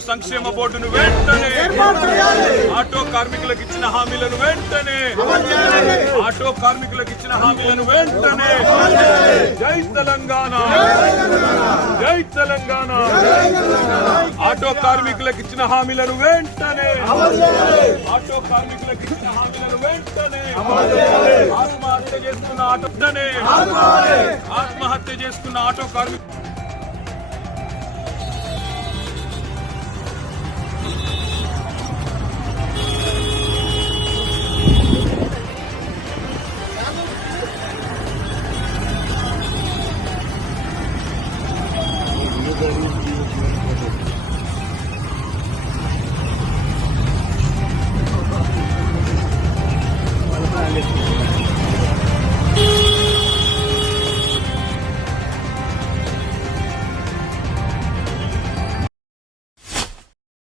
సంక్షేమ బోర్డును వెంటనే ఆటో కార్మికులకు ఇచ్చిన హామీలను వెంటనే ఆటో కార్మికులకు ఇచ్చిన హామీలను వెంటనే జై తెలంగాణ జై తెలంగాణ ఆటో కార్మికులకు ఇచ్చిన హామీలను వెంటనే ఆటో కార్మికులకు ఇచ్చిన హామీలను వెంటనే ఆత్మహత్య చేసుకున్న ఆటో ఆత్మహత్య చేసుకున్న ఆటో కార్మికులు